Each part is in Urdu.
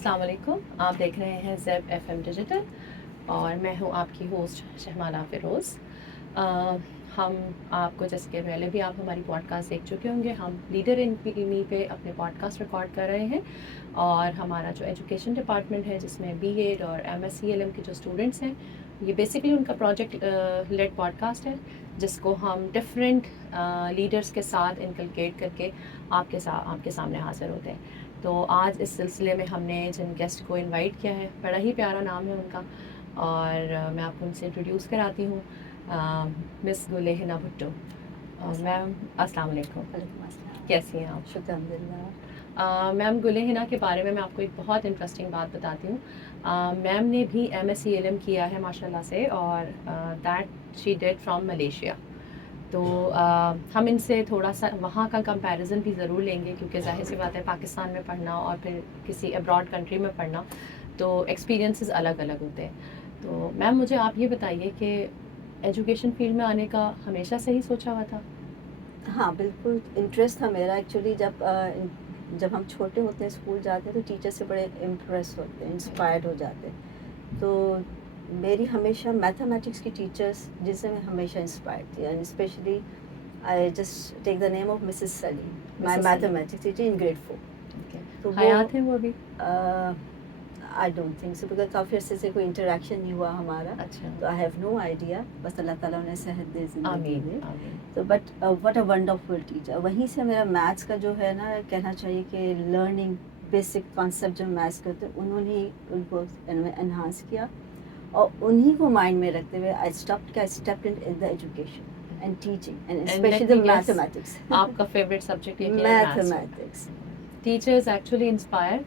السلام علیکم. آپ دیکھ رہے ہیں زیب ایف ایم ڈیجیٹل اور میں ہوں آپ کی ہوسٹ شہمانہ فیروز. ہم آپ کو جیسے کہ پہلے بھی آپ ہماری پوڈ کاسٹ دیکھ چکے ہوں گے. ہم لیڈر ان پی می پہ اپنے پوڈ کاسٹ ریکارڈ کر رہے ہیں اور ہمارا جو ایجوکیشن ڈپارٹمنٹ ہے جس میں بی ایڈ اور M S C L M کے جو اسٹوڈنٹس ہیں, یہ بیسکلی ان کا پروجیکٹ لیڈ پوڈ کاسٹ ہے جس کو ہم ڈفرینٹ لیڈرس کے ساتھ انکلکیٹ کر کے آپ کے سامنے حاضر ہوتے ہیں. تو آج اس سلسلے میں ہم نے جن گیسٹ کو انوائٹ کیا ہے, بڑا ہی پیارا نام ہے ان کا, اور میں آپ کو ان سے انٹروڈیوس کراتی ہوں. مس گلہنہ بھٹو. میم السلام علیکم. وعلیکم السلام. کیسی ہیں آپ؟ شکر الحمدللہ. میم گلہنہ کے بارے میں آپ کو ایک بہت انٹرسٹنگ بات بتاتی ہوں. میم نے بھی M S C L M کیا ہے ماشاء اللہ سے, اور that she did from Malaysia. تو ہم ان سے تھوڑا سا وہاں کا کمپیریزن بھی ضرور لیں گے, کیونکہ ظاہر سی بات ہے پاکستان میں پڑھنا اور پھر کسی ابراڈ کنٹری میں پڑھنا تو ایکسپیرینسز الگ الگ ہوتے ہیں. تو میم مجھے آپ یہ بتائیے کہ ایجوکیشن فیلڈ میں آنے کا ہمیشہ سے ہی سوچا ہوا تھا؟ ہاں بالکل انٹرسٹ تھا میرا. ایکچولی جب ہم چھوٹے ہوتے ہیں اسکول جاتے ہیں تو ٹیچر سے بڑے امپریس ہوتے ہیں, انسپائرڈ ہو جاتے ہیں. تو میری ہمیشہ میتھمیٹکس کی ٹیچرس جن سے میں ہمیشہ انسپائرڈ تھی, and specially I just take the name of Mrs Saleem, my mathematics teacher in grade 4. تو حیات ہیں وہ ابھی؟ I don't think so, because کافی عرصے سے کوئی انٹریکشن نہیں ہوا ہمارا. اچھا. تو آئی ہیو نو آئیڈیا, بس اللہ تعالیٰ انہیں صحت دے زندگی آمین دے. آمین. تو but what a wonderful teacher. وہیں سے میرا میتھس کا جو ہے نا, کہنا چاہیے کہ لرننگ بیسک کانسیپٹ جو میتھس کرتے انہوں نے ان کو انہانس کیا, اور انہیں کو مائنڈ میں رکھتے ہوئے I stepped in the education and teaching and specially the mathematics. آپ کا فیوریٹ سبجیکٹ یہ mathematics. Teachers actually inspire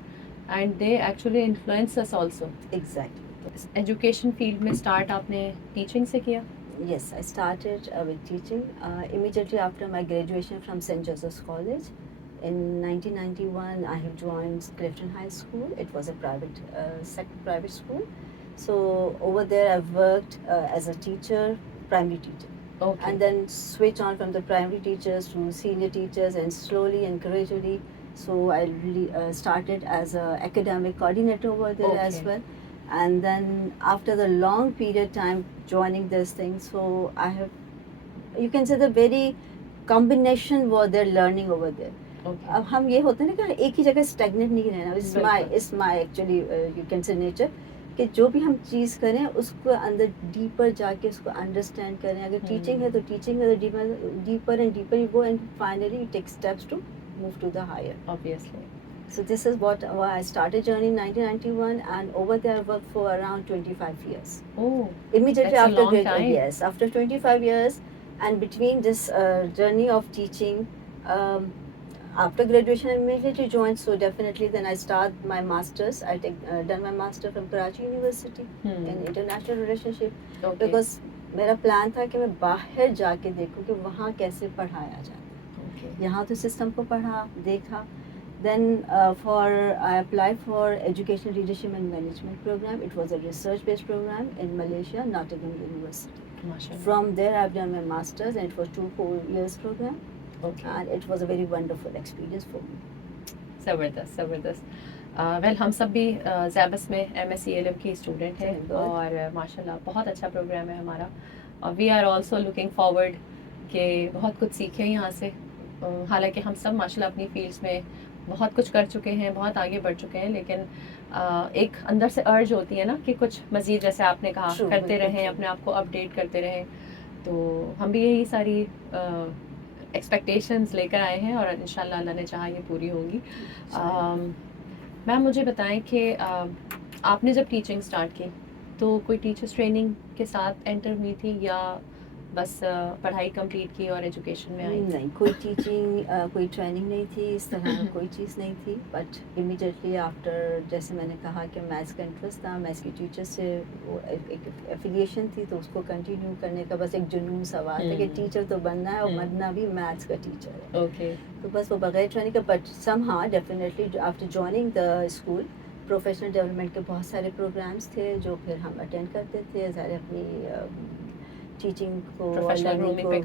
and they actually influence us also. Exactly. Education field میں اسٹارٹ آپ نے ٹیچنگ سے کیا؟ Yes, I started with teaching immediately after my graduation from St. Joseph's College. In 1991, I have joined Clifton High School. It was a private school. So over there, I've worked as a teacher, primary teacher. Okay. And then switch on from the primary teachers to senior teachers, and slowly and gradually. So I really started as an academic coordinator over there as well. And then after the long period time joining this thing, so I have, you can say, the very combination what they're learning over there. Okay. اب ہم یہ ہوتے ہیں نا کہ ایک ہی جگہ اسٹیگنٹ نہیں رہنا. It's my actually you can say nature, کہ جو بھی ہم چیز کریں اس کو اندر ڈیپر جا کے اس کو انڈرسٹینڈ کریں. اگر ٹیچنگ ہے تو ٹیچنگ ہے, deeper and deeper you go, and finally you take steps to move to the higher. Obviously. So this is what I started journey in 1991, and over there I worked for around 25 years. Oh, immediately that's a after long time. Yes, after 25 years, and between this journey of teaching, after graduation I immediately joined. So definitely then I start my masters. I done my master from Karachi University in international relationship. Okay. Because میرا پلان تھا کہ میں باہر جا کے دیکھوں کہ وہاں کیسے پڑھایا جاتا ہے. Okay. یہاں تو سسٹم کو پڑھا دیکھا. Then I applied for Educational Leadership and Management program. It was a research-based program in Malaysia, Nottingham University. MashaAllah. From there, I've done my master's, and it was 2 years program. Okay. And it was a very wonderful experience for me. زبردست. ویل ہم سب بھی زیبس میں M S C L M کی اسٹوڈنٹ ہیں, اور ماشاء اللہ بہت اچھا پروگرام ہے ہمارا, اور we are also looking forward کہ بہت کچھ سیکھیں یہاں سے. حالانکہ ہم سب ماشاء اللہ اپنی فیلڈس میں بہت کچھ کر چکے ہیں, بہت آگے بڑھ چکے ہیں, لیکن ایک اندر سے ارج ہوتی ہے نا کہ کچھ مزید, جیسے آپ نے کہا, کرتے رہیں, اپنے آپ کو اپڈیٹ کرتے رہیں. تو ہم بھی یہی ساری ایکسپیکٹیشنز لے کر آئے ہیں, اور انشاءاللہ اللہ نے چاہا یہ پوری ہوں گی. میم مجھے بتائیں کہ آپ نے جب ٹیچنگ اسٹارٹ کی تو کوئی ٹیچرس ٹریننگ کے ساتھ انٹر ہوئی تھی, یا بس پڑھائی کمپلیٹ کی اور ایجوکیشن میں آئی؟ نہیں, کوئی ٹیچنگ کوئی ٹریننگ نہیں تھی, اس طرح کوئی چیز نہیں تھی. بٹ امیڈیٹلی آفٹر, جیسے میں نے کہا کہ میتھس کا انٹرسٹ تھا, میتھس کی ٹیچر سے وہ ایک ایفیلیشن تھی, تو اس کو کنٹینیو کرنے کا بس ایک جنون سوال تھا کہ ٹیچر تو بننا ہے, اور بننا بھی میتھس کا ٹیچر ہے. اوکے. تو بس وہ بغیر ٹریننگ کا, بٹ سم ہاں definitely after joining the school professional development کے بہت سارے پروگرامس تھے جو پھر ہم اٹینڈ کرتے تھے. ظاہر اپنی ٹیچنگ کو پروفیشنل گرومنگ پہ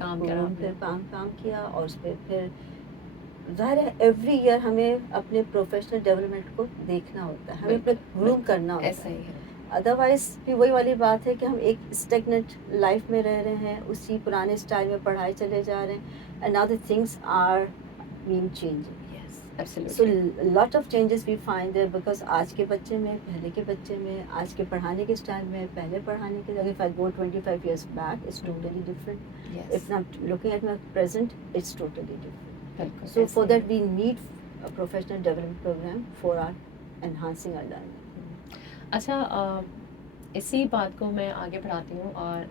کام کام کیا, اور اس پہ پھر ظاہر ہے ایوری ایئر ہمیں اپنے پروفیشنل ڈیولپمنٹ کو دیکھنا ہوتا ہے, ہمیں اپنے گروم کرنا ہوتا ایسا ہے. ہی ہے. ادروائز بھی وہی والی بات ہے کہ ہم ایک اسٹیگنٹ لائف میں رہ رہے ہیں, اسی پرانے اسٹائل میں پڑھائی چلے جا رہے ہیں, and now the things are being changing. Yes, So absolutely. lot of changes we find there because آج کے بچے میں, پہلے کے بچے میں, آج کے پڑھانے کے اسٹائل میں, پہلے پڑھانے کے, if I go 25 years back it's totally different. Yes. If I'm looking at my present, it's totally different. بالکل. So ایسا for ہی that ہے. we need a professional development program for our enhancing our learning. اچھا, اسی بات کو میں آگے بڑھاتی ہوں, اور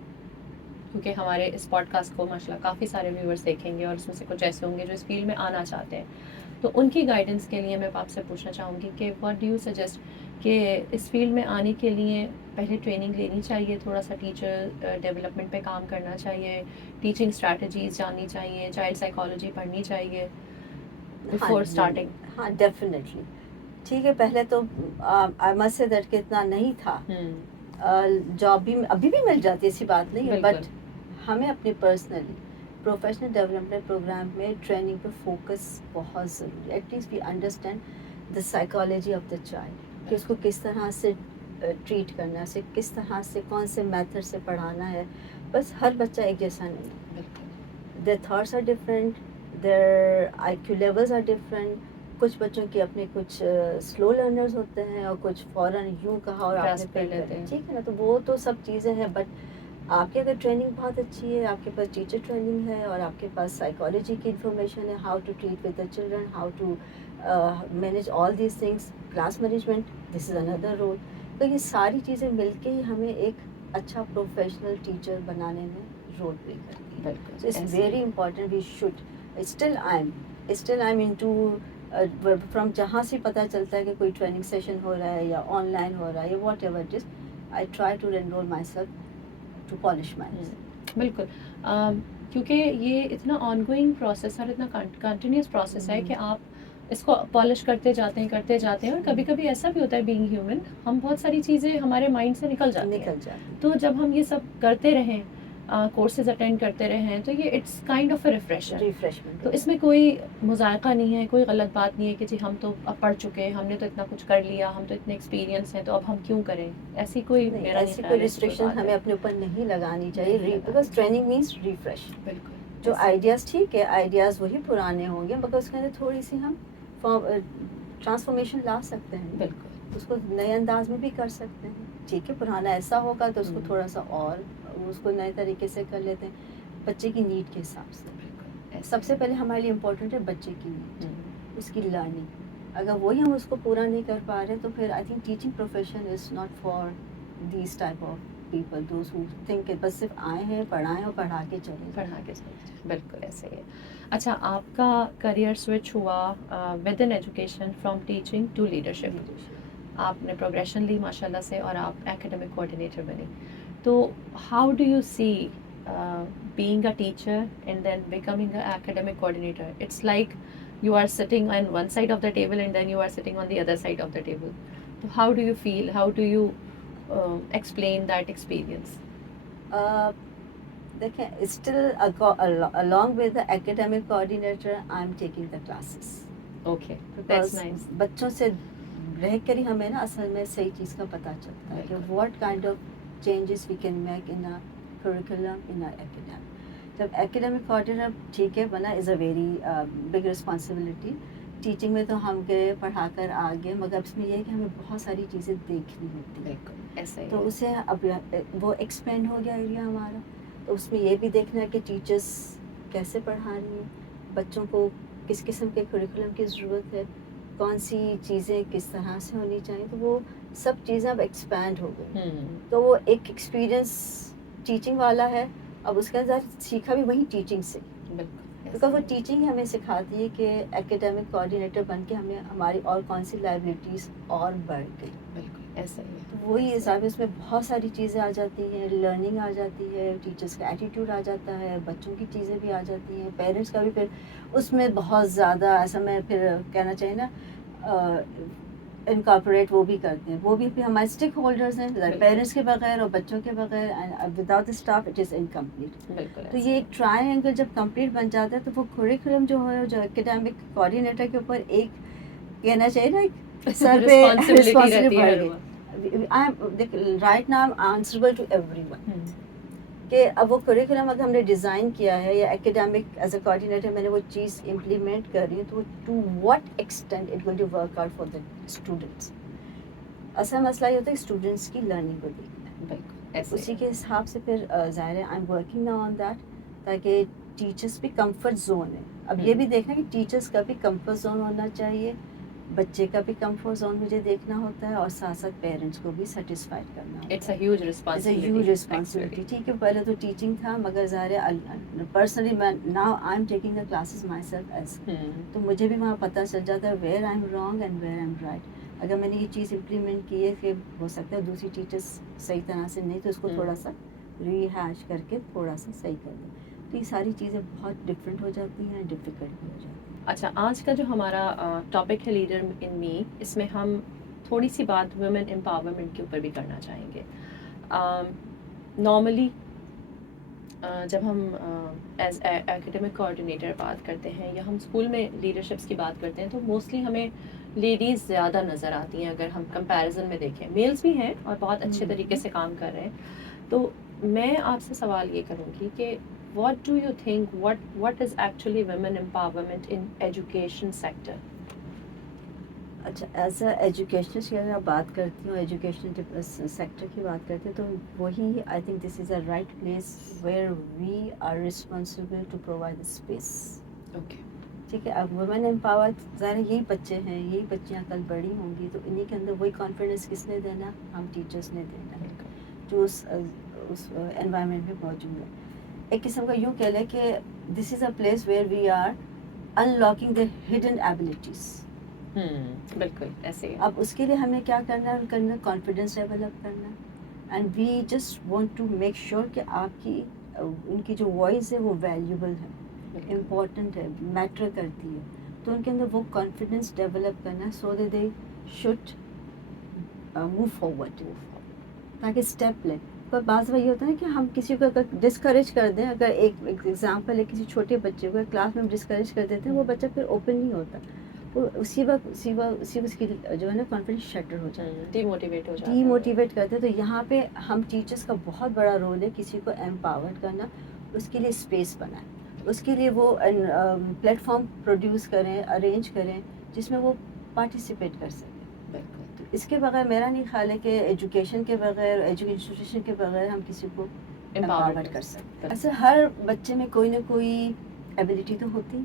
کیونکہ ہمارے اس پوڈ کاسٹ کو ماشاء اللہ کافی سارے ویورز دیکھیں گے, اور اس میں سے کچھ ایسے ہوں گے جو اس فیلڈ میں آنا چاہتے ہیں, تو ان کی گائیڈنس کے لیے میں آپ سے پوچھنا چاہوں گی کہ واٹ ڈو یو سجیسٹ کہ اس فیلڈ میں آنے کے لیے پہلے ٹریننگ لینی چاہیے, تھوڑا سا ٹیچر ڈیولپمنٹ پہ کام کرنا چاہیے, ٹیچنگ اسٹریٹجیز جاننی چاہیے, چائلڈ سائیکالوجی پڑھنی چاہیے بفور اسٹارٹنگ؟ ہاں ڈیفینیٹلی. ٹھیک ہے, پہلے تو آئی مسٹ سے دیٹ کہ اتنا نہیں تھا, جاب بھی ابھی بھی مل جاتی ہے, ایسی بات نہیں ہے, بٹ ہمیں اپنی پرسنلی پروفیشنل ڈیولپمنٹ پروگرام میں ٹریننگ پہ فوکس بہت ضروری ہے. At least we understand the psychology of the child, کہ اس کو کس طرح سے ٹریٹ کرنا ہے, اسے کس طرح سے, کون سے میتھڈ سے پڑھانا ہے. بس ہر بچہ ایک جیسا نہیں ہے, their thoughts are different, their IQ levels are different. کچھ بچوں کے اپنے کچھ سلو لرنرز ہوتے ہیں, اور کچھ فوراً یوں کہا اور آپ نے پہ کر لیا, ٹھیک ہے نا, تو وہ تو سب چیزیں ہیں. بٹ آپ کی اگر ٹریننگ بہت اچھی ہے, آپ کے پاس ٹیچر ٹریننگ ہے, اور آپ کے پاس سائیکالوجی کی انفارمیشن ہے, how to treat with the children, how to manage all these things, class management, this is under role. تو یہ ساری چیزیں مل کے ہی ہمیں ایک اچھا پروفیشنل ٹیچر بنانے میں رول پلے کرتی ہے. So it's very important we should, still I'm into from جہاں سے پتہ چلتا ہے کہ کوئی ٹریننگ سیشن ہو رہا ہے یا آن لائن ہو رہا ہے یا what ever it is, I try to enroll myself to polish myself. بالکل, کیونکہ یہ اتنا آن گوئنگ پروسیس اور اتنا کنٹینیوس پروسیس ہے کہ آپ اس کو پالش کرتے جاتے ہیں, اور کبھی کبھی ایسا بھی ہوتا ہے بینگ ہیومن, ہم بہت ساری چیزیں ہمارے مائنڈ سے نکل جاتی ہیں. تو جب ہم یہ سب کرتے رہیں, کورسز اٹینڈ کرتے رہیں, تو یہ it's kind of a refreshment. تو اس میں کوئی مذائقہ نہیں ہے, کوئی غلط بات نہیں ہے کہ جی ہم تو اب پڑھ چکے ہیں, ہم نے تو اتنا کچھ کر لیا, ہم تو اتنے ایکسپیرینس ہیں, تو اب ہم کیوں کریں. ایسی کوئی ایسی کوئی ریسٹرکشن ہمیں اپنے اوپر نہیں لگانی چاہیے, بیکاز ٹریننگ مینس ریفریش. بالکل, جو آئیڈیاز, ٹھیک ہے آئیڈیاز وہی پرانے ہوں گے, مگر اس کے اندر تھوڑی سی ہم ٹرانسفارمیشن لا سکتے ہیں. بالکل, اس کو نئے انداز میں بھی کر سکتے ہیں. ٹھیک ہے, پرانا ایسا ہوگا تو اس کو تھوڑا سا اور اس کو نئے طریقے سے کر لیتے ہیں, بچے کی نیڈ کے حساب سے. سب سے پہلے ہمارے لیے امپورٹنٹ ہے بچے کی نیڈ, اس کی لرننگ. اگر وہی ہم اس کو پورا نہیں کر پا رہے تو پھر I think teaching profession is not for these type of people, those who think کہ بس صرف آئے ہیں, پڑھائیں اور پڑھا کے چلیں. بالکل ایسے ہی ہے. اچھا, آپ کا کریئر سوئچ ہوا with in education from teaching to leadership, آپ نے پروگریشن لی ماشاء اللہ سے, اور آپ ایکیڈمک کوآرڈینیٹر بنی. تو how do you see being a teacher and then becoming an academic coordinator? It's like you are sitting on one side of the table and then you are sitting on the other side of the table. So how do you feel? How do you explain that experience? دیکھیں, still along with the academic coordinator I'm taking the classes. Okay, that's Because nice. بچوں سے رہ کر ہی ہمیں نا اصل میں صحیح چیز کا پتہ چلتا ہے کہ what kind of changes we can make in our curriculum, in our academic. جب academic coordinator ٹھیک ہے بنا is a very big responsibility. Teaching میں تو ہم گئے, پڑھا کر آ گئے, مگر اس میں یہ ہے کہ ہمیں بہت ساری چیزیں دیکھنی ہوتی ہیں. تو اسے اب وہ ایکسپینڈ ہو گیا ایریا ہمارا, تو اس میں یہ بھی دیکھنا ہے کہ ٹیچرس کیسے پڑھا رہی ہیں, بچوں کو کس قسم کے کریکولم کی ضرورت ہے, کون سی چیزیں کس طرح سے ہونی چاہیے. تو وہ سب چیزیں اب ایکسپینڈ ہو گئی. تو وہ ایک ایکسپیرئنس ٹیچنگ والا ہے. اب اس کے اندر سیکھا بھی وہی ٹیچنگ سے, کیونکہ وہ ٹیچنگ ہمیں سکھاتی ہے کہ ایکیڈمک کوآرڈینیٹر بن کے ہمیں ہماری اور کون سی لائبلٹیز اور بڑھ گئی. ایسا ہی ہے. تو وہی حساب, اس میں بہت ساری چیزیں آ جاتی ہیں, لرننگ آ جاتی ہے, ٹیچرس کا ایٹیٹیوڈ آ جاتا ہے, بچوں کی چیزیں بھی آ جاتی ہیں, پیرنٹس کا بھی پھر اس میں بہت زیادہ ایسا میں پھر کہنا چاہیے نا انکارپوریٹ وہ بھی کرتے ہیں, وہ بھی ہمارے اسٹیک ہولڈرز ہیں, پیرنٹس کے بغیر اور بچوں کے بغیر, without staff it is incomplete. بالکل تو یہ ایک ٹرائی اینگل جب کمپلیٹ بن جاتا ہے تو وہ کوریکولم جو ہے جو اکیڈیمک کوآرڈینیٹر کے اوپر ایک کہنا چاہیے نا ایک سر پہ رسپانسبلٹی بڑھ گئی. Right now I am answerable to everyone, کہ اب وہ کریکولم اگر ہم نے ڈیزائن کیا ہے یا اکیڈیمک ایز اے کوآرڈینیٹر میں نے وہ چیز امپلیمنٹ کر رہی ہوں تو to what extent it will to work out for the students. اصل مسئلہ یہ ہوتا ہے اسٹوڈنٹس کی لرننگ کو دیکھنا ہے, اسی کے حساب سے پھر ظاہر ہے I am working now on that, تاکہ ٹیچرس بھی کمفرٹ زون ہے. اب یہ بھی دیکھنا کہ ٹیچرس کا بھی کمفرٹ زون ہونا چاہیے, بچے کا بھی کمفرٹ زون مجھے دیکھنا ہوتا ہے, اور ساتھ ساتھ پیرنٹس کو بھی سیٹسفائڈ کرنا ہوتا ہے. It's a huge responsibility. ٹھیک ہے, پہلے تو ٹیچنگ تھا, مگر ظاہر ہے پرسنلی میں now I am taking the classes my self as, تو مجھے بھی وہاں پتہ چل جاتا ہے where I am wrong and where I am right. اگر میں نے یہ چیز امپلیمنٹ کی ہے کہ ہو سکتا ہے دوسری ٹیچرس صحیح طرح سے نہیں, تو اس کو تھوڑا سا ری ہیش کر کے تھوڑا سا صحیح کر دیں. تو یہ ساری چیزیں بہت ڈفرینٹ ہو جاتی ہیں, ڈفیکلٹ بھی ہو جاتی ہیں. اچھا, آج کا جو ہمارا ٹاپک ہے لیڈر ان می, اس میں ہم تھوڑی سی بات ویمن امپاورمنٹ کے اوپر بھی کرنا چاہیں گے. نارملی جب ہم ایز ایکیڈمک کوآرڈینیٹر بات کرتے ہیں یا ہم اسکول میں لیڈرشپس کی بات کرتے ہیں تو موسٹلی ہمیں لیڈیز زیادہ نظر آتی ہیں. اگر ہم کمپیریزن میں دیکھیں, میلز بھی ہیں اور بہت اچھے طریقے سے کام کر رہے ہیں. تو میں آپ سے سوال یہ کروں گی کہ what do you think, what is actually women empowerment in education sector? اچھا, ایز اے ایجوکیشن کی اگر آپ بات کرتی ہوں, ایجوکیشن سیکٹر کی بات کرتے ہیں, تو وہی I think this is a right place where we are responsible to provide space. Okay, ٹھیک ہے. اب ویمن امپاور ظاہر یہی بچے ہیں, یہی بچیاں کل بڑی ہوں گی, تو انہیں کے اندر وہی کانفیڈنس کس نے دینا, ہم ٹیچرس نے دینا ہے جو اس انوائرمنٹ میں موجود ہے. ایک قسم کا یوں کہہ لیں کہ this is a place where we are unlocking the hidden abilities. بالکل ایسے ہی. اب اس کے لیے ہمیں کیا کرنا ہے, کانفیڈینس ڈیولپ کرنا, and we just want to make sure کہ آپ کی ان کی جو وائس ہے وہ ویلیوبل ہے, امپورٹنٹ ہے, میٹر کرتی ہے. تو ان کے اندر وہ کانفیڈینس ڈیولپ کرنا ہے so that they should move forward, تاکہ اسٹیپ لیں. پر بعض وہی ہوتا ہے کہ ہم کسی کو اگر ڈسکریج کر دیں, اگر ایک ایگزامپل ہے کسی چھوٹے بچے کو کلاس میں ڈسکریج کر دیتے ہیں, وہ بچہ پھر اوپن نہیں ہوتا, وہ اسی وقت اس کی جو ہے نا کانفیڈنس شٹر ہو جاتا ہے, ڈی موٹیویٹ کرتے ہیں. تو یہاں پہ ہم ٹیچرس کا بہت بڑا رول ہے کسی کو امپاور کرنا, اس کے لیے اسپیس بنائیں, اس کے لیے وہ پلیٹ فارم پروڈیوس کریں, ارینج کریں جس میں وہ پارٹیسپیٹ کر سکیں. اس کے بغیر میرا نہیں خیال ہے کہ ایجوکیشن کے بغیر, ایجوکیشن انسٹیٹیوشن کے بغیر ہم کسی کو امپاور کر سکتے. ایسے ہر بچے میں کوئی نہ کوئی ایبلٹی تو ہوتی,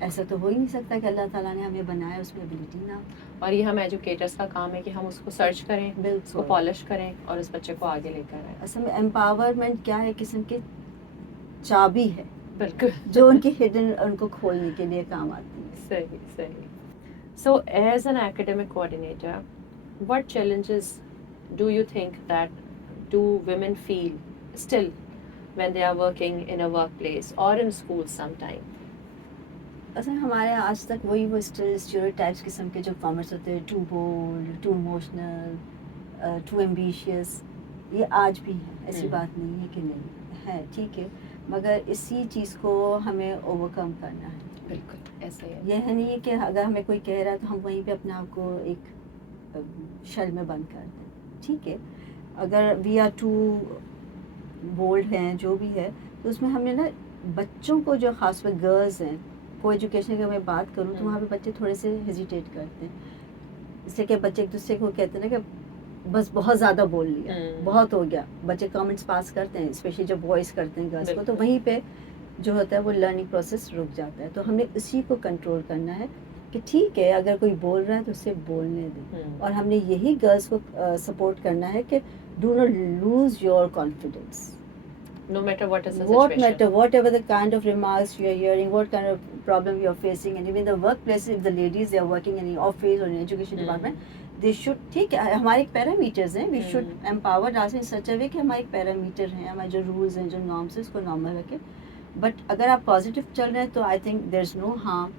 ایسا تو ہو ہی نہیں سکتا کہ اللہ تعالیٰ نے ہمیں بنایا اس میں ایبلٹی نہ ہو. اور یہ ہم ایجوکیٹرس کا کام ہے کہ ہم اس کو سرچ کریں, اس کو پالش کریں اور اس بچے کو آگے لے کر آئیں. اصل میں امپاورمنٹ کیا ہے, قسم کی چابی ہے, بالکل, جو ان کی ہڈن ان کو کھولنے کے لیے کام آتی ہے. صحیح. So as an academic coordinator, what challenges do you think that do women feel still when they are working in a workplace or in school sometime? اصل ہمارے آج تک وہی وہ اسٹیریوٹائپس قسم کے جو کامنٹس ہوتے ہیں, too bold, too emotional, too ambitious, یہ آج بھی ہے, ایسی بات نہیں ہے کہ نہیں ہے, ٹھیک ہے, مگر اسی چیز کو ہمیں اوور کم کرنا ہے. بالکل ایسے ہے. یہ ہے نہیں کہ اگر ہمیں کوئی کہہ رہا ہے تو ہم وہیں پہ اپنے آپ کو ایک شیل میں بند کر دیں, ٹھیک ہے. اگر وی آر ٹو بولڈ ہیں جو بھی ہے, تو اس میں ہمیں نا بچوں کو, جو خاص طور گرلز ہیں, کو ایجوکیشن کی میں بات کروں تو وہاں پہ بچے تھوڑے سے ہیزیٹیٹ کرتے ہیں, اس لیے کہ بچے ایک دوسرے کو کہتے ہیں نا کہ بس بہت زیادہ بول لیا, بہت ہو گیا. بچے کامنٹس پاس کرتے ہیں, اسپیشلی جب وائس کرتے ہیں گرلس کو, تو وہیں پہ جو ہوتا ہے وہ لرننگ پروسیس رک جاتا ہے. تو ہم نے اسی کو کنٹرول کرنا ہے کہ ٹھیک ہے, اگر کوئی بول رہا ہے تو اسے بولنے دیں, اور ہم نے یہی گرلس کو سپورٹ کرنا ہے کہ do not lose your confidence. No matter what is the situation. Whatever the kind of remarks you are hearing, what kind of problem you are facing, and even the workplaces, if the ladies they are working in an office or in education department, they should, ٹھیک ہے, ہمارے ایک پیرامیٹرز ہیں, we should empower us in such a way کہ ہمارے ایک پیرامیٹر ہیں, ہمارے جو رولز ہیں, جو نارمس ہیں, اس کو نارمل رکھیں. بٹ اگر آپ پازیٹیو چل رہے ہیں تو I think there is no harm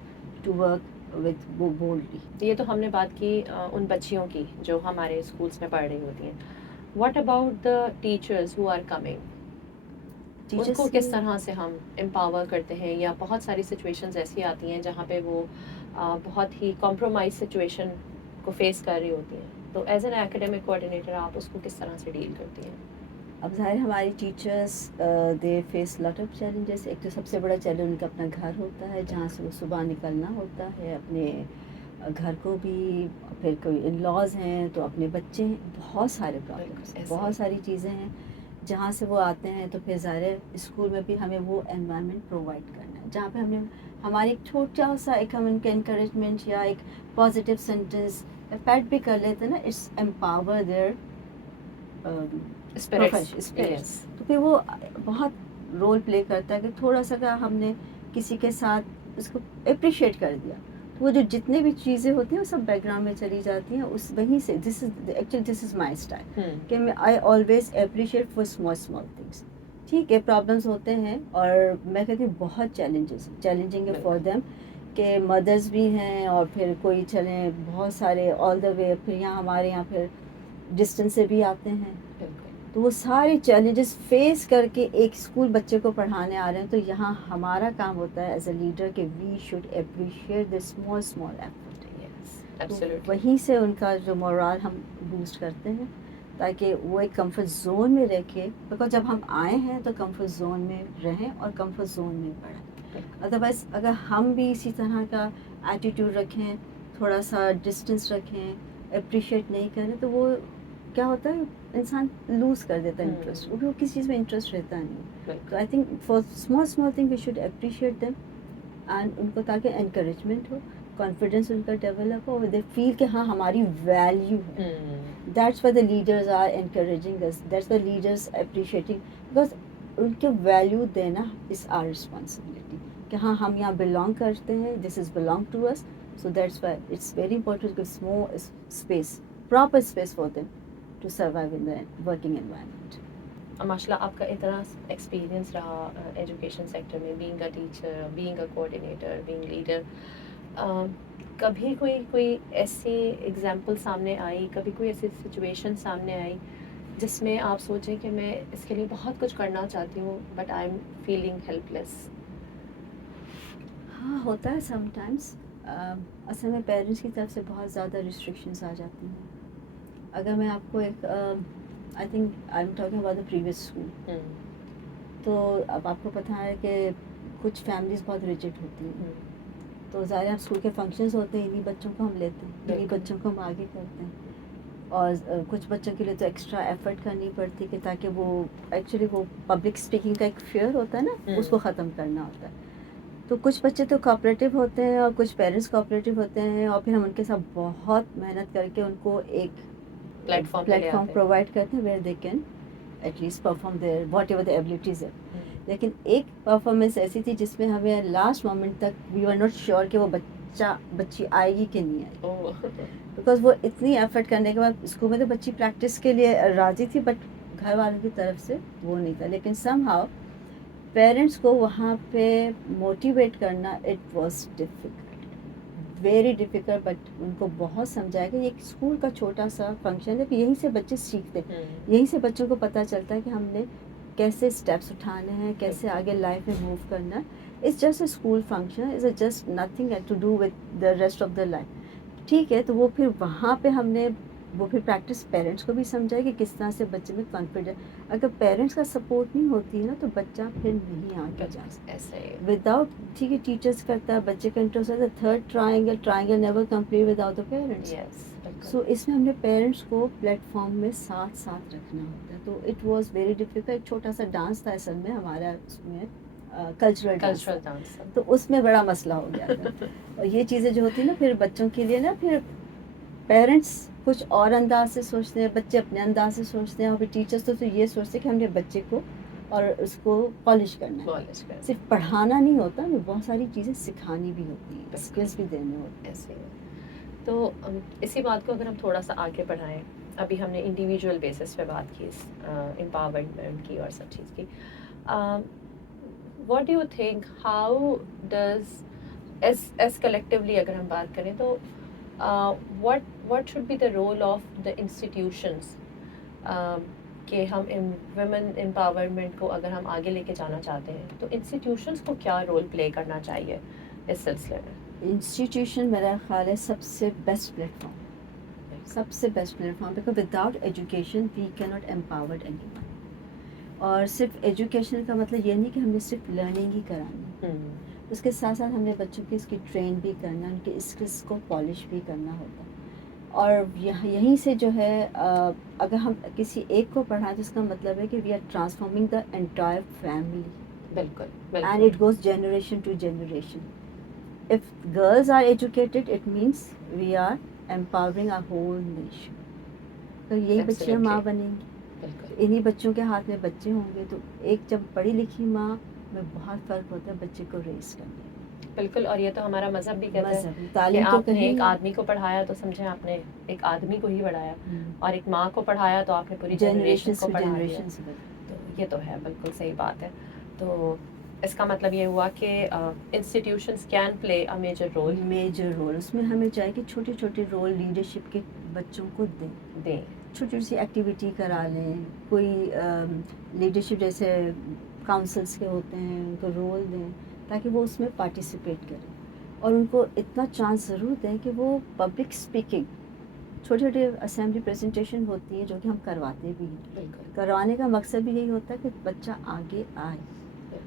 to work with boldly. یہ تو ہم نے بات کی ان بچیوں کی جو ہمارے اسکولس میں پڑھ رہی ہوتی ہیں. What about the teachers who are coming? ان کو کس طرح سے ہم امپاور کرتے ہیں؟ یا بہت ساری سچویشنز ایسی آتی ہیں جہاں پہ وہ بہت ہی کمپرومائز سچویشن کو فیس کر رہی ہوتی ہیں, تو ایز این ایکیڈیمک کوآرڈینیٹر آپ اس کو کس طرح سے ڈیل کرتی ہیں؟ اب ظاہر ہماری teachers they face lot of challenges. ایک تو سب سے بڑا چیلنج ان کا اپنا گھر ہوتا ہے جہاں سے وہ صبح نکلنا ہوتا ہے, اپنے گھر کو بھی, پھر کوئی ان لاز ہیں تو اپنے بچے ہیں, بہت سارے پرابلمس, بہت ساری چیزیں ہیں جہاں سے وہ آتے ہیں. تو پھر ظاہر ہے اسکول میں بھی ہمیں وہ انوائرمنٹ پرووائڈ کرنا ہے جہاں پہ ہم نے ہماری ایک چھوٹا سا ایک ہم ان کا انکریجمنٹ یا ایک پازیٹیو سینٹینس پیٹ بھی کر لیتے ہیں نا, اٹس امپاور دیئر اسپرٹس. تو پھر وہ بہت رول پلے کرتا ہے کہ تھوڑا سا اگر ہم نے کسی کے ساتھ اس کو اپریشیٹ کر دیا تو وہ جو جتنے بھی چیزیں ہوتی ہیں وہ سب بیک گراؤنڈ میں چلی جاتی ہیں. اس وہیں سے دس از مائی اسٹائل کہ میں I always appreciate for small things. ٹھیک ہے پرابلمس ہوتے ہیں اور میں کہتی ہوں بہت چیلنجنگ ہے فار دیم کہ مدرس بھی ہیں اور پھر کوئی چلیں بہت سارے آل دا وے, پھر یہاں ہمارے یہاں پھر ڈسٹینس سے بھی آتے ہیں. تو وہ سارے چیلنجز فیس کر کے ایک اسکول بچے کو پڑھانے آ رہے ہیں. تو یہاں ہمارا کام ہوتا ہے ایز اے لیڈر کہ we should appreciate the small effort. وہیں سے ان کا جو مورال ہم بوسٹ کرتے ہیں تاکہ وہ ایک کمفرٹ زون میں رہ کے, بیکاز جب ہم آئے ہیں تو کمفرٹ زون میں رہیں اور کمفرٹ زون میں پڑھیں. ادروائز اگر ہم بھی اسی طرح کا ایٹیٹیوڈ رکھیں, تھوڑا سا ڈسٹینس رکھیں, اپریشیٹ نہیں کریں, تو وہ کیا ہوتا ہے انسان لوز کر دیتا ہے انٹرسٹ, وہ کسی چیز میں انٹرسٹ رہتا نہیں. تو I think for small thing we should appreciate them and ان کو تاکہ انکریجمنٹ ہو, کانفیڈینس ان کا ڈیولپ ہو, دے فیل کہ ہاں ہماری ویلیو ہے. That's why the leaders are encouraging us, that's why leaders appreciating, because ان کے ویلیو دینا از آر رسپانسبلٹی کہ ہاں ہم یہاں بلانگ کرتے ہیں, this is belong to us. So that's why it's very important کہ small space, proper space for them to survive in the working environment. ماشاء اللہ آپ کا اتنا ایکسپیرینس رہا ایجوکیشن سیکٹر میں, being a teacher, being a coordinator, being leader. کبھی کوئی ایسی ایگزامپل سامنے آئی, کبھی کوئی ایسی سچویشن سامنے آئی جس میں آپ سوچیں کہ میں اس کے لیے بہت کچھ کرنا چاہتی ہوں but I am feeling helpless? ہاں ہوتا ہے سم ٹائمس. اصل میں پیرنٹس کی طرف سے بہت زیادہ ریسٹرکشنس آ جاتی ہیں. اگر میں آپ کو ایک I think I am talking about the previous school, تو اب آپ کو پتہ ہے کہ کچھ فیملیز بہت ریجڈ ہوتی ہیں. تو ظاہر ہے اسکول کے فنکشنز ہوتے ہیں, انہیں بچوں کو ہم لیتے ہیں, انہیں بچوں کو ہم آگے کرتے ہیں. اور کچھ بچوں کے لیے تو ایکسٹرا ایفرٹ کرنی پڑتی ہے کہ تاکہ وہ ایکچولی وہ پبلک اسپیکنگ کا ایک فیئر ہوتا ہے نا, اس کو ختم کرنا ہوتا ہے. تو کچھ بچے تو کوآپریٹیو ہوتے ہیں اور کچھ پیرنٹس کوآپریٹیو ہوتے ہیں, اور پھر ہم ان کے ساتھ بہت محنت کر کے ان کو ایک پلیٹ فارم پرووائڈ کرتے ہیں where they can at least perform their whatever the abilities ہے. لیکن ایک پرفارمنس ایسی تھی جس میں ہمیں لاسٹ مومنٹ تک وی آر ناٹ شیور کہ وہ بچی آئے گی کہ نہیں آئے گی, بیکاز وہ اتنی ایفرٹ کرنے کے بعد اسکول میں تو بچی پریکٹس کے لیے راضی تھی بٹ گھر والوں کی طرف سے وہ نہیں تھا. لیکن سم ہاؤ پیرنٹس کو وہاں پہ موٹیویٹ کرنا it was difficult, very difficult. But in کو بہت سمجھایا کہ یہ ایک اسکول کا چھوٹا سا فنکشن ہے, کہ یہیں سے بچے سیکھتے ہیں, یہیں سے بچوں کو پتہ چلتا ہے کہ ہم نے کیسے اسٹیپس اٹھانے ہیں, کیسے آگے لائف میں موو کرنا ہے. It's just a school function, it's just nothing to do with the rest of the life. ٹھیک ہے, تو وہ پھر وہاں پہ ہم نے وہ پھر پریکٹس پیرنٹس کو بھی سمجھائی کہ کس طرح سے بچے میں کانفیڈنس, اگر پیرنٹس کا سپورٹ نہیں ہوتی ہے نا تو بچہ پھر نہیں آگے جا سکتا. وداؤٹ ٹھیک ہے ٹیچرس کرتا ہے, بچے کا انٹرسٹ ہے, third triangle never complete without the parents. So اس میں ہم نے پیرنٹس کو پلیٹ فارم میں ساتھ رکھنا ہوتا ہے. تو اٹ واز ویری ڈیفیکلٹ. ایک چھوٹا سا ڈانس تھا اصل میں ہمارا اس میں کلچرل ڈانس, تو اس میں بڑا مسئلہ ہو گیا تھا. اور یہ چیزیں جو ہوتی ہیں نا پھر بچوں کے لیے نا, پھر پیرنٹس کچھ اور انداز سے سوچتے ہیں, بچے اپنے انداز سے سوچتے ہیں, اور پھر ٹیچرس تو یہ سوچتے ہیں کہ ہم نے بچے کو اور اس کو پالش کرنا ہے. صرف پڑھانا نہیں ہوتا, ہمیں بہت ساری چیزیں سکھانی بھی ہوتی ہیں, اسکلس بھی دینے ہوتے ہیں. ایسے تو اسی بات کو اگر ہم تھوڑا سا آگے بڑھائیں, ابھی ہم نے انڈیویجول بیسس پہ بات کی, امپاورمنٹ کی اور سب چیز کی. What do you think, how does as collectively اگر ہم بات کریں تو what should be the role of the institutions کہ ہم ویمن امپاورمنٹ کو اگر ہم آگے لے کے جانا چاہتے ہیں تو انسٹیٹیوشنس کو کیا رول پلے کرنا چاہیے اس سلسلے میں؟ انسٹیٹیوشن میرا خیال ہے سب سے بیسٹ پلیٹ فارم، سب سے best platform, because without education we can not empowered any one. اور صرف ایجوکیشن کا مطلب یہ نہیں کہ ہم نے صرف لرننگ ہی کرانی، اس کے ساتھ ساتھ ہم نے بچوں کی اس کی ٹرین بھی کرنا، ان کے اسکلس کو پالش بھی کرنا ہوتا ہے. اور یہیں سے جو ہے اگر ہم کسی ایک کو پڑھائیں تو اس کا مطلب ہے کہ we are transforming the entire family. بالکل and it goes generation to generation. If girls are educated, it means we are empowering our whole nation. تو یہی بچیاں ماں بنیں گی، انہی بچوں کے ہاتھ میں بچے ہوں گے. تو ایک جب پڑھی لکھی ماں میں بہت فرق ہوتا ہے بچے کو ریس کرنے. بالکل. اور یہ تو ہمارا مذہب بھی کہتا ہے کہ تعلیم آپ نے ایک آدمی کو پڑھایا تو سمجھیں آپ نے ایک آدمی کو ہی پڑھایا، اور ایک ماں کو پڑھایا تو آپ نے پوری جنریشن کو پڑھا دیا. تو یہ تو ہے، بالکل صحیح بات ہے. تو اس کا مطلب یہ ہوا کہ institutions can play a major role. Major role اس میں ہمیں چاہیے کہ چھوٹے چھوٹے رول لیڈرشپ کے بچوں کو دیں. چھوٹی چھوٹی سی ایکٹیویٹی کرا لیں، کوئی لیڈرشپ جیسے کاؤنسلس کے ہوتے ہیں ان کو رول دیں تاکہ وہ اس میں پارٹیسپیٹ کریں. اور ان کو اتنا چانس ضرور دیں کہ وہ پبلک اسپیکنگ، چھوٹے چھوٹے اسمبلی پریزنٹیشن ہوتی ہیں جو کہ ہم کرواتے بھی ہیں. بالکل. کروانے کا مقصد بھی یہی ہوتا ہے کہ بچہ آگے آئے،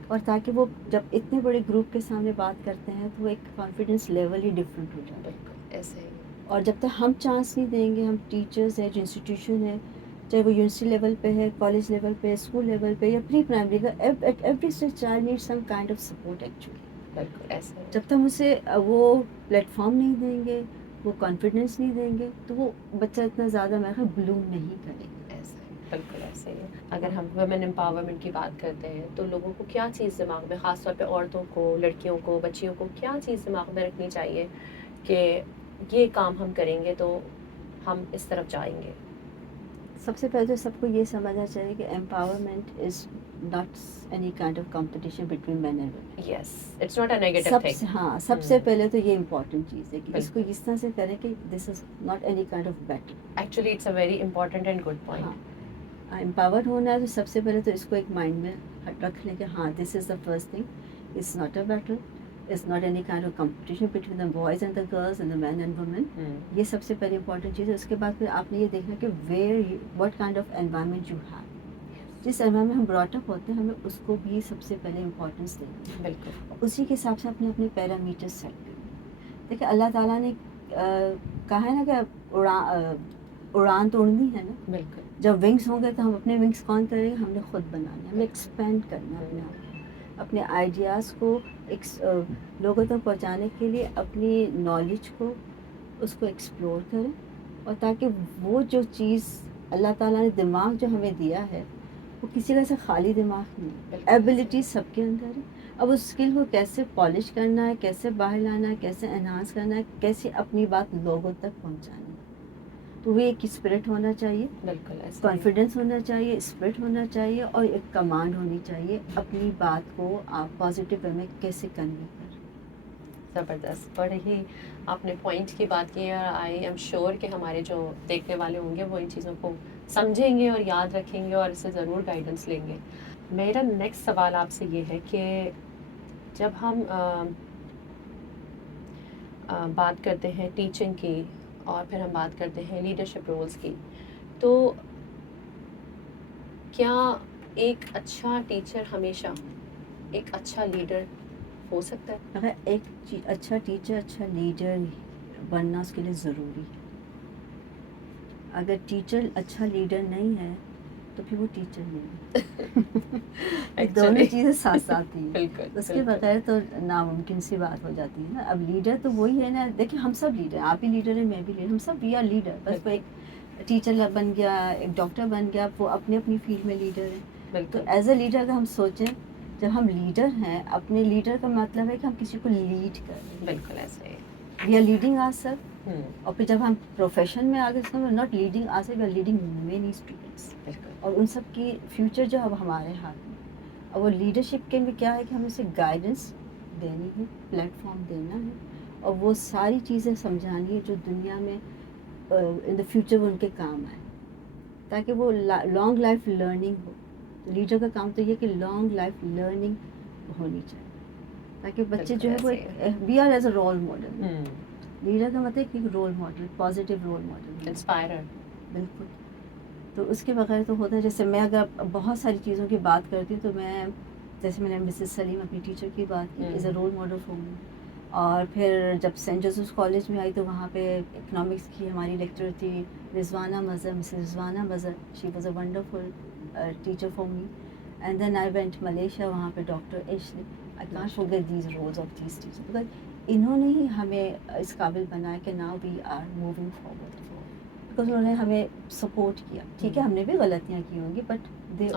اور تاکہ وہ جب اتنے بڑے گروپ کے سامنے بات کرتے ہیں تو وہ ایک کانفیڈنس لیول ہی ڈفرینٹ ہو جاتا ہے. بالکل ایسے ہی. اور جب تک ہم چانس نہیں دیں گے، ہم ٹیچرز ہیں جو انسٹیٹیوشن ہے، چاہے وہ یونیورسٹی لیول پہ ہے، کالج لیول پہ، اسکول لیول پہ یا پری پرائمری کا، every child need some kind of support actually. بالکل ایسے. جب تک اسے وہ پلیٹ فارم نہیں دیں گے، وہ کانفیڈنس نہیں دیں گے تو وہ بچہ اتنا زیادہ میرا خیال بلوم نہیں کرے گا. بالکل ایسے ہی. اگر ہم ویمن امپاورمنٹ کی بات کرتے ہیں تو لوگوں کو کیا چیز دماغ میں، خاص طور پہ عورتوں کو، لڑکیوں کو، بچیوں کو کیا چیز دماغ میں رکھنی چاہیے کہ یہ کام ہم کریں گے تو ہم اس طرف جائیں گے؟ سب سے پہلے تو سب کو یہ سمجھنا چاہیے کہ empowerment is not any kind of competition between men and women. Yes, it's not a negative thing. ہاں، سب سے پہلے تو یہ امپورٹنٹ چیز ہے کہ اس کو اس طرح سے کریں کہ this is not any kind of battle. Actually it's a very important and good point. ہاں، امپاورڈ ہونا ہے تو سب سے پہلے تو اس کو ایک مائنڈ میں رکھ لیں کہ ہاں this is the first thing, it's not a battle, it's not any kind of competition between the boys and the girls and the men and women. یہ سب سے پہلے امپورٹنٹ چیز ہے. اس کے بعد پھر آپ نے یہ دیکھنا کہ what kind of environment you have. جس انوائرمنٹ میں ہم براٹ اپ ہوتے ہیں ہمیں اس کو بھی سب سے پہلے امپورٹنس دینی ہے. بالکل. اسی کے حساب سے اپنے اپنے پیرامیٹر سیٹ کریں. دیکھیں اللہ تعالیٰ نے کہا ہے نا کہ اڑان تو اڑنی ہے نا. بالکل. جب ونگس ہوں گے تو ہم اپنے ونگس کون کریں گے؟ ہم نے خود بنانے، ہمیں ایکسپینڈ کرنا ہے اپنے آئیڈیاز کو لوگوں تک پہنچانے کے لیے. اپنی نالج کو اس کو ایکسپلور کریں، اور تاکہ وہ جو چیز اللہ تعالیٰ نے دماغ جو ہمیں دیا ہے وہ کسی کا سے خالی دماغ نہیں، ایبلٹی سب کے اندر ہے. اب اس اسکل کو کیسے پالش کرنا ہے، کیسے باہر لانا ہے، کیسے انہانس کرنا ہے، کیسے اپنی بات لوگوں تک پہنچانی ہے. تو وہ ایک اسپرٹ ہونا چاہیے. بالکل. کانفیڈنس ہونا چاہیے، اسپرٹ ہونا چاہیے، اور ایک کمانڈ ہونی چاہیے اپنی بات کو آپ پازیٹیو وے میں کیسے کنوے کریں. زبردست. بڑے ہی آپ نے پوائنٹ کی بات کی ہے، اور آئی ایم شیور کہ ہمارے جو دیکھنے والے ہوں گے وہ ان چیزوں کو سمجھیں گے اور یاد رکھیں گے اور اس سے ضرور گائیڈنس لیں گے. میرا نیکسٹ سوال آپ سے یہ ہے کہ جب ہم بات کرتے ہیں ٹیچنگ کی اور پھر ہم بات کرتے ہیں لیڈرشپ رولز کی، تو کیا ایک اچھا ٹیچر ہمیشہ ایک اچھا لیڈر ہو سکتا ہے؟ اگر ایک اچھا ٹیچر اچھا لیڈر بننا اس کے لیے ضروری ہے. اگر ٹیچر اچھا لیڈر نہیں ہے تو پھر وہ ٹیچر نہیں ہے. دونوں چیزیں ساتھ ساتھ ہی ہیں. اس کے بغیر تو ناممکن سی بات ہو جاتی ہے نا. اب لیڈر تو وہی ہے نا. دیکھیں ہم سب لیڈر ہیں، آپ بھی لیڈر ہیں، میں بھی لیڈر، ہم سب وی آر لیڈر. بس وہ ایک ٹیچر بن گیا، ایک ڈاکٹر بن گیا، وہ اپنی اپنی فیلڈ میں لیڈر ہے. تو ایز اے لیڈر اگر ہم سوچیں، جب ہم لیڈر ہیں، اپنے لیڈر کا مطلب ہے کہ ہم کسی کو لیڈ کریں. بالکل ایسے ہی. We are leading our self. اور پھر جب ہم پروفیشن میں آگے not leading our self, we are leading many students. اور ان سب کی فیوچر جو اب ہمارے ہاتھ میں. اور وہ لیڈرشپ کے بھی کیا ہے کہ ہم اسے گائیڈنس دینی ہے, پلیٹ فارم دینا ہے, اور وہ ساری چیزیں سمجھانی ہے جو دنیا میں ان دا فیوچر وہ ان کے کام آئے, تاکہ وہ لانگ لائف لرننگ ہو. لیڈر کا کام تو یہ کہ لانگ لائف لرننگ ہونی چاہیے, تاکہ بچے جو ہے وہ ایک we are as a role model. Leader کا مطلب کہ role model, positive role model, inspirer. بالکل. تو اس کے بغیر تو ہوتا ہے, جیسے میں اگر بہت ساری چیزوں کی بات کرتی ہوں تو میں, جیسے میں نے مسز سلیم اپنی ٹیچر کی بات کی, از اے رول ماڈل فار می. اور پھر جب سینٹ جوزفس کالج میں آئی تو وہاں پہ اکنامکس کی ہماری لیکچر تھی Rizwana Mazhar, Mrs Rizwana Mazhar, she was a wonderful teacher for me. And then I went Malaysia, وہاں پہ doctor Ashley. I can't forget these roles of these teacher, because انہوں نے ہی ہمیں اس قابل بنایا کہ now we are moving forward, because انہوں نے ہمیں سپورٹ کیا. ٹھیک ہے ہم نے بھی غلطیاں کی ہوں گی, بٹ دے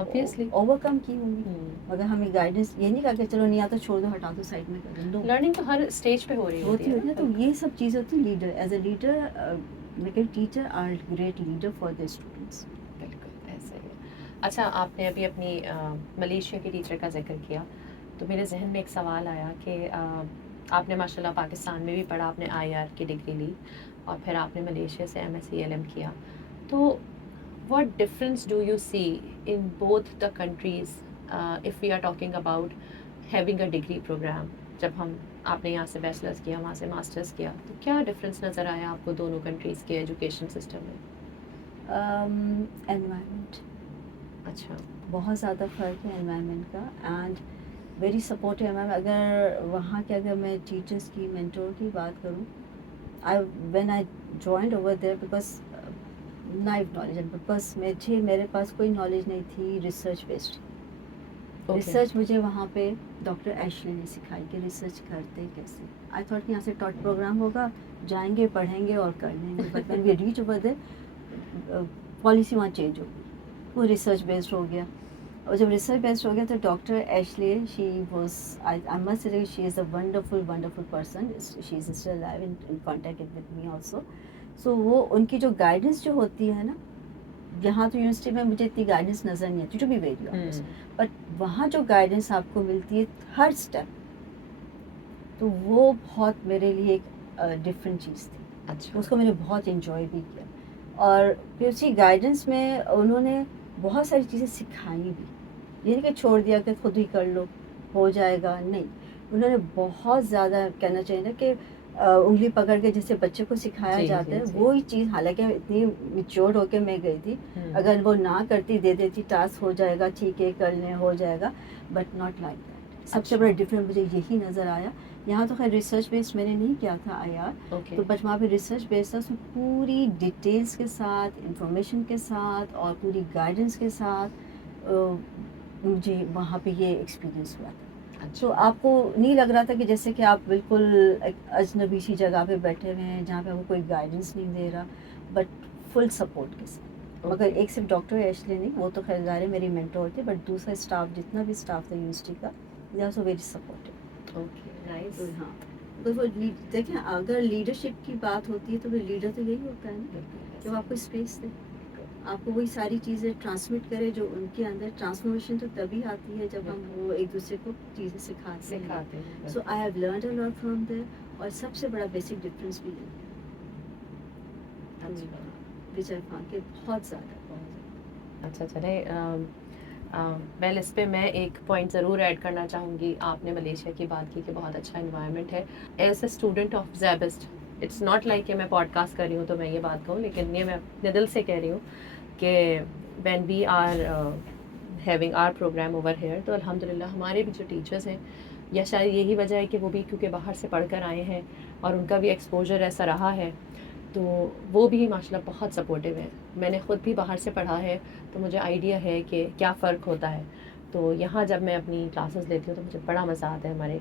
اوور کم کی ہوں گی, مگر ہمیں گائیڈنس یہ نہیں کہا کہ چلو نہیں آتا چھوڑ دو, ہٹا دو, سائڈ میں کر دو. لرننگ تو ہر اسٹیج پہ ہو رہی ہوتی ہے. تو یہ سب چیزیں ہوتی ہیں leader. As a leader, teacher are great leader for the students. بالکل ایسے ہی. اچھا, آپ نے ابھی اپنی ملیشیا کی ٹیچر کا ذکر کیا, تو میرے ذہن میں ایک سوال آیا کہ آپ نے ماشاء اللہ پاکستان میں بھی پڑھا, آپ نے IR کی ڈگری لی, اور پھر آپ نے ملیشیا سے MSc LM کیا. تو what difference do you see in both the countries if we are talking about having a degree program? جب آپ نے یہاں سے بیچلرس کیا, وہاں سے ماسٹرس کیا, تو کیا ڈفرینس نظر آیا آپ کو دونوں کنٹریز کے ایجوکیشن سسٹم میں؟ انوائرمنٹ. اچھا, بہت زیادہ فرق ہے انوائرمنٹ کا, اینڈ ویری سپورٹیو انوائرمنٹ. اگر وہاں کے, اگر میں ٹیچرس کی, مینٹور کی بات کروں, when I joined over there, because knife knowledge, بس میرے پاس کوئی نالج نہیں تھی ریسرچ بیسڈ. ریسرچ مجھے وہاں پہ ڈاکٹر ایشلی نے سکھائی کہ ریسرچ کرتے کیسے. آئی تھاٹ کہ یہاں سے ٹاٹ پروگرام ہوگا, جائیں گے, پڑھیں گے اور کر لیں گے, but when we reach over there policy وہاں چینج ہو گئی, وہ ریسرچ بیسڈ ہو گیا. اور جب ریسرچ بیسڈ ہو گیا تو doctor Ashley, she was, I must say, she is a wonderful person, she is still alive, in contact with me also. So وہ ان کی جو گائیڈنس جو ہوتی ہے نا, یہاں تو یونیورسٹی میں مجھے اتنی گائیڈنس نظر نہیں آتی, to be very honest, but وہاں جو گائیڈنس آپ کو ملتی ہے ہر اسٹیپ, تو وہ بہت میرے لیے ایک ڈفرینٹ چیز تھی. اچھا, اس کو میں نے بہت انجوائے بھی کیا. اور پھر اسی گائیڈنس میں انہوں نے بہت ساری چیزیں سکھائی بھی, یہ نہیں کہ چھوڑ دیا کہ خود ہی کر لو ہو جائے گا, نہیں. انہوں نے بہت زیادہ, کہنا چاہیے نا کہ انگلی پکڑ کے جیسے بچے کو سکھایا جاتا ہے, وہی چیز. حالانکہ اتنی میچور ہو کے میں گئی تھی, اگر وہ نہ کرتی, دے دیتی ٹاسک, ہو جائے گا, ٹھیک ہے کر لیں, ہو جائے گا, بٹ ناٹ لائک دیٹ. سب سے بڑا ڈفرینس مجھے یہی نظر آیا. یہاں تو خیر ریسرچ بیسڈ میں نے نہیں کیا تھا IR, تو بٹ وہاں پہ ریسرچ بیسڈ تھا, اس میں پوری ڈیٹیلس کے ساتھ, انفارمیشن کے ساتھ, اور پوری گائیڈنس کے ساتھ مجھے وہاں پہ یہ ایکسپیرئنس ہوا تھا. تو آپ کو نہیں لگ رہا تھا کہ جیسے کہ آپ بالکل ایک اجنبی سی جگہ پہ بیٹھے ہوئے ہیں جہاں پہ آپ کو کوئی گائیڈنس نہیں دے رہا, بٹ فل سپورٹ کے ساتھ. مگر ایک صرف ڈاکٹر ایشلی نہیں, وہ تو خیر ظاہر ہے میری مینٹور تھی, بٹ دوسرا اسٹاف, جتنا بھی اسٹاف تھا یونیورسٹی کا, they are so very supportive. ہاں, تو وہ دیکھیں, اگر لیڈرشپ کی بات ہوتی ہے تو وہ لیڈر تو یہی ہوتا ہے نا, کہ وہ آپ کو اسپیس دے, آپ کو وہی ساری چیزیں ٹرانسمٹ کرے جو ان کے اندر. ٹرانسفارمیشن تو تبھی آتی ہے جب ہم وہ ایک دوسرے کو چیزیں سکھاتے ہیں. So I have learned a lot from there, اور سب سے بڑا بیسک ڈفرینس بھی ہے وچ آئی فاؤنڈ کہ بہت زیادہ. اچھا, چلے ویل, اس پہ میں ایک پوائنٹ ضرور ایڈ کرنا چاہوں گی. آپ نے ملیشیا کی بات کی کہ بہت اچھا انوائرمنٹ ہے. As a student of SZABIST, it's not like کہ میں پوڈ کاسٹ کر رہی ہوں تو میں یہ بات کہوں, لیکن یہ میں اپنے دل سے کہہ رہی ہوں کہ when we are having our programme over here, تو الحمد للہ ہمارے بھی جو ٹیچرس ہیں, یا شاید یہی وجہ ہے کہ وہ بھی کیونکہ باہر سے پڑھ کر آئے ہیں اور ان کا بھی ایکسپوجر ایسا رہا ہے, تو وہ بھی ماشاء اللہ بہت سپورٹیو ہیں. میں نے خود بھی باہر سے پڑھا ہے, تو مجھے آئیڈیا ہے کہ کیا فرق ہوتا ہے. تو یہاں جب میں اپنی کلاسز لیتی ہوں تو مجھے بڑا مزہ آتا ہے. ہمارے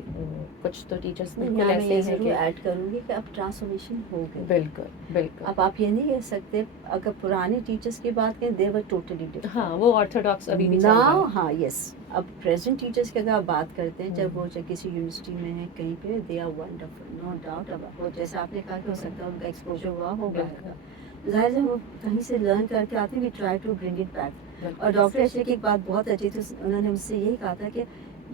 کچھ تو ٹیچرس بالکل ایسے ہیں ضرور ایڈ کروں گی کہ اب ٹرانسفارمیشن ہو گئی. بالکل. اب آپ یہ نہیں کہہ سکتے, اگر پرانے ٹیچرس کی بات کریں, دے ور ٹوٹلی ڈفرنٹ. ہاں, وہ آرتھوڈاکس ابھی بھی چل رہا ہے. ہاں, یس. اب پریزنٹ ٹیچرس کی اگر آپ بات کرتے ہیں, جب وہ کسی یونیورسٹی میں ہیں, کہیں پہ, they are wonderful, no doubt about. جیسے آپ نے کہا کہ ہو سکتا ہے ان کا ایکسپوجر ہوا ہوگا, ظاہر ہے وہ کہیں سے لرن کر کے آتے ہیں, we try to bring it back. اور ڈاکٹر ایشلی کی ایک بات بہت اچھی تھی, انہوں نے مجھ سے یہی کہا تھا کہ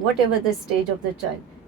whatever the stage of the child,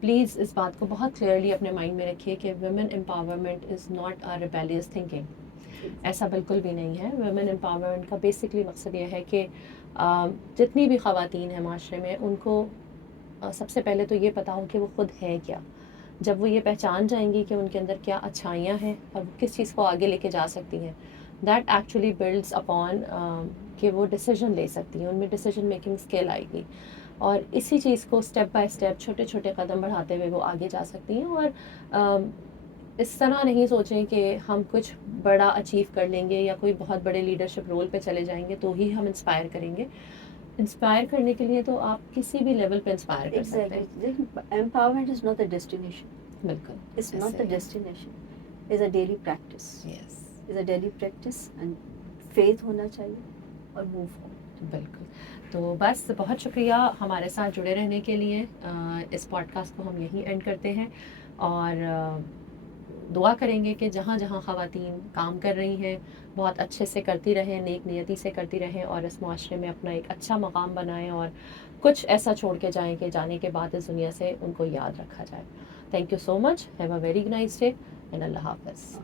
please اس بات کو بہت کلیئرلی اپنے مائنڈ میں رکھیے کہ women empowerment is not a rebellious thinking. ایسا بالکل بھی نہیں ہے. ویمن امپاورمنٹ کا بیسکلی مقصد یہ ہے کہ جتنی بھی خواتین ہیں معاشرے میں ان کو سب سے پہلے تو یہ پتہ ہو کہ وہ خود ہیں کیا. جب وہ یہ پہچان جائیں گی کہ ان کے اندر کیا اچھائیاں ہیں اور وہ کس چیز کو آگے لے کے جا سکتی ہیں, دیٹ ایکچولی بلڈس اپون کہ وہ ڈیسیجن لے سکتی ہیں, ان میں ڈیسیجن میکنگ اسکل آئے گی, اور اسی چیز کو اسٹیپ بائی اسٹیپ چھوٹے چھوٹے قدم بڑھاتے ہوئے وہ آگے جا سکتی ہیں. اور اس طرح نہیں سوچیں کہ ہم کچھ بڑا اچیو کر لیں گے یا کوئی بہت بڑے لیڈرشپ رول پہ چلے جائیں گے تو ہی ہم انسپائر کریں گے. انسپائر کرنے کے لیے تو آپ کسی بھی لیول پہ انسپائر کر سکتے ہیں. Empowerment is not a destination. بالکل, It's not a destination. It's a daily practice. Yes, It's a daily practice and faith ہونا چاہیے اور move on. بالکل. تو بس بہت شکریہ ہمارے ساتھ جڑے رہنے کے لیے. اس پوڈ کاسٹ کو ہم یہیں اینڈ کرتے ہیں, اور دعا کریں گے کہ جہاں جہاں خواتین کام کر رہی ہیں بہت اچھے سے کرتی رہیں, نیک نیتی سے کرتی رہیں, اور اس معاشرے میں اپنا ایک اچھا مقام بنائیں اور کچھ ایسا چھوڑ کے جائیں کہ جانے کے بعد اس دنیا سے ان کو یاد رکھا جائے. Thank you so much. Have a very nice day and اللہ حافظ.